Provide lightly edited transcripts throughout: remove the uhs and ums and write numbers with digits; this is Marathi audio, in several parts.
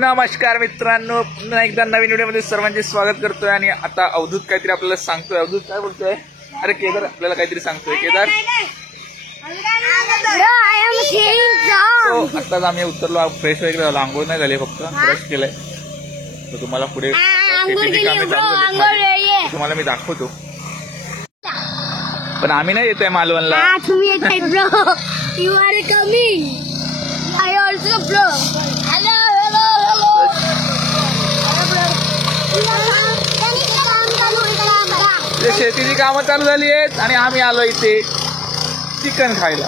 नमस्कार मित्रांनो, पुन्हा एकदा नवीन व्हिडिओमध्ये सर्वांचे स्वागत करतोय। आणि आता अवधूत काहीतरी आपल्याला सांगतोय। अवधूत काय बोलतोय? अरे केदार आपल्याला काहीतरी सांगतोय। केदार आताच आम्ही उतरलो, फ्रेश वगैरे झालो, आंघोळ नाही झाली, फक्त ब्रश केलंय। तर तुम्हाला पुढे तुम्हाला मी दाखवतो, पण आम्ही नाही येतोय मालवणला। तुम्ही येताय bro, you are coming, I also bro. Hello hello hello, शेतीची कामं चालू झाली आहेत आणि आम्ही आलो इथे चिकन खायला।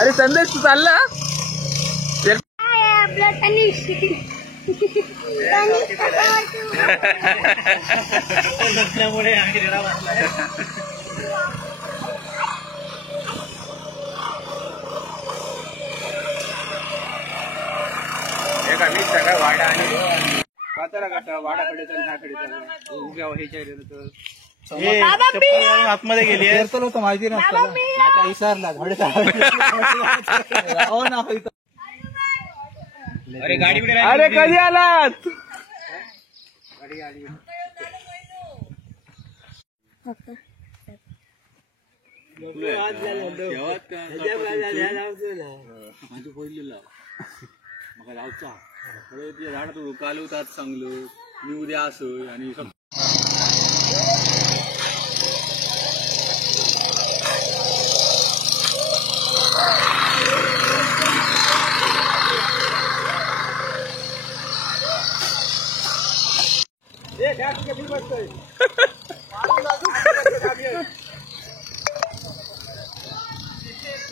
अरे संदेश तू चालला? आपलं तनिष सगळं वाडा आणि वातारा काटा वाडाकडे चल, ह्याकडे चल, उभ्या ह्याच्या आतमध्ये गेली होतं, माहिती नसतं विसरला। अरे गाडी, अरे कधी आलात? गाडी आली मग लावचा झाडात काल होतात चांगलं, मी उद्या असं आणि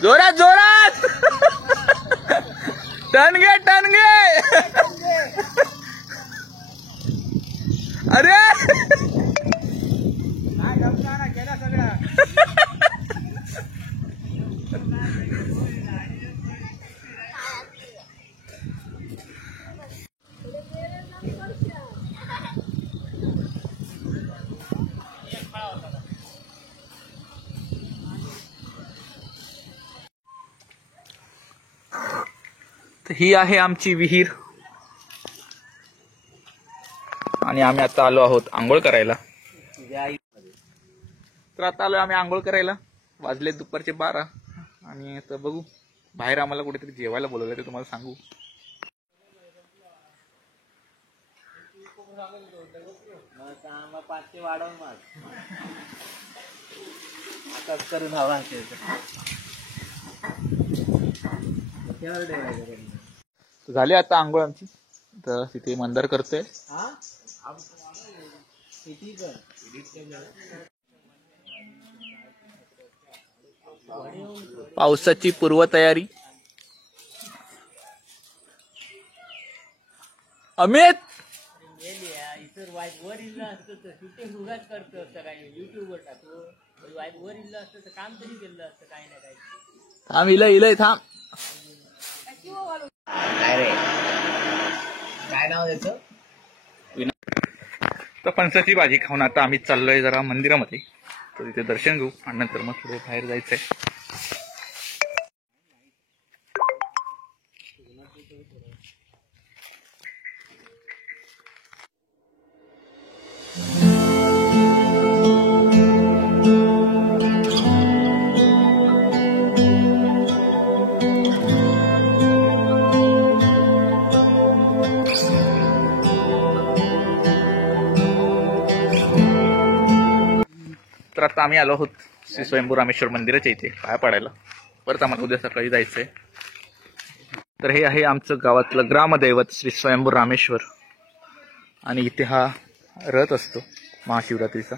जोरात जोरात टनगे टनगे। अरे केला सगळा। ही आहे आमची विहीर आणि आम्ही आता आलो आहोत आंघोळ करायला। तर आता आलो आम्ही आंघोळ करायला, वाजले दुपारचे 12 आणि आता बघू, बाहेर आम्हाला कुठेतरी जेवायला बोलवलं, ते तुम्हाला सांगू। झाली आता आंघोळ आमची, तर तिथे मंदार करतोय। पावसाची पूर्वतयारी। अमित थांब, इलय थांब। काय नाव त्याचं? तर फणसाची भाजी खाऊन आता आम्ही चाललोय जरा मंदिरामध्ये, तर तिथे दर्शन घेऊ आणि नंतर मग थोडं बाहेर जायचंय। तर आता आम्ही आलो आहोत श्री स्वयंभू रामेश्वर मंदिराच्या इथे पाया पडायला, परत आम्हाला उद्या सकाळी जायचंय। तर हे आहे आमचं गावातलं ग्रामदैवत श्री स्वयंभू रामेश्वर, आणि इथे हा रथ असतो महाशिवरात्रीचा।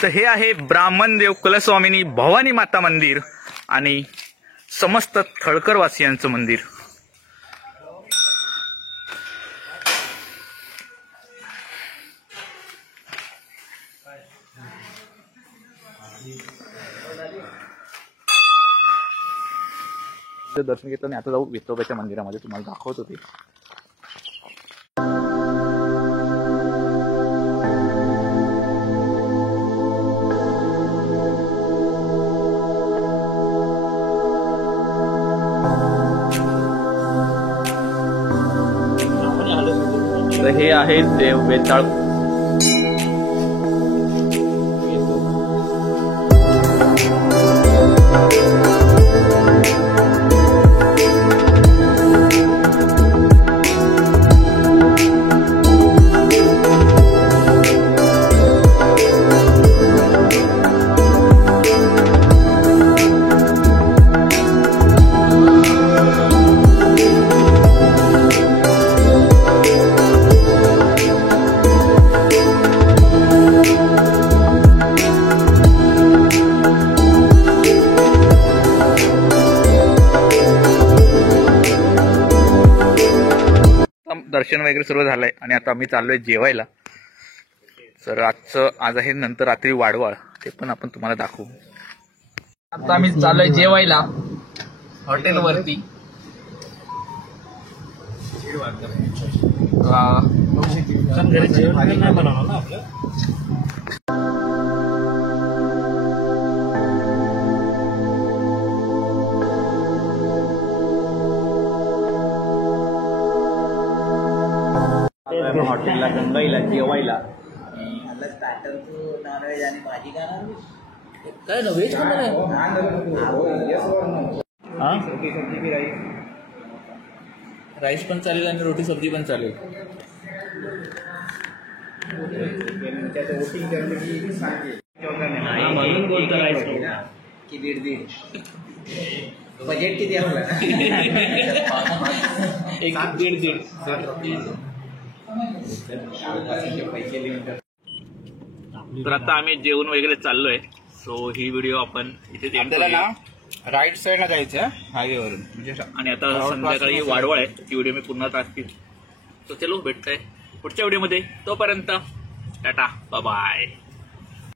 तर हे आहे ब्राह्मणदेव कुलस्वामिनी भवानी माता मंदिर आणि समस्त थळकर वासियांचं मंदिर. दर्शन घेतलं आणि आता जाऊ विठोबाच्या मंदिरामध्ये, तुम्हाला दाखवत होते. तर हे आहे देव वेताळ. दर्शन वगैरे सर्व झालंय आणि आता आम्ही चाललोय जेवायला. तर आज आहे, नंतर रात्री वाडवाळ, ते पण आपण तुम्हाला दाखवू. आता आम्ही चाललोय जेवायला हॉटेलवरती. हॉटेलला गंगाईला जेवायला. नॉनव्हेज आणि भाजी काय ना व्हेज राईस पण चालेल आणि रोटी सब्जी पण चालेल. म्हणून बोलतो राईस की दीड बजेट किती आहे? एक दीड. तर आता आम्ही जेवण वगैरे चाललोय. सो ही व्हिडिओ आपण इथे राईट साईडला जायचं हायवेवरून. आणि आता संध्याकाळी वाडवाळ आहे, ती व्हिडिओ मी पुन्हा टाकतील. तो चलो भेटतोय पुढच्या व्हिडिओमध्ये. तोपर्यंत टाटा, बाय.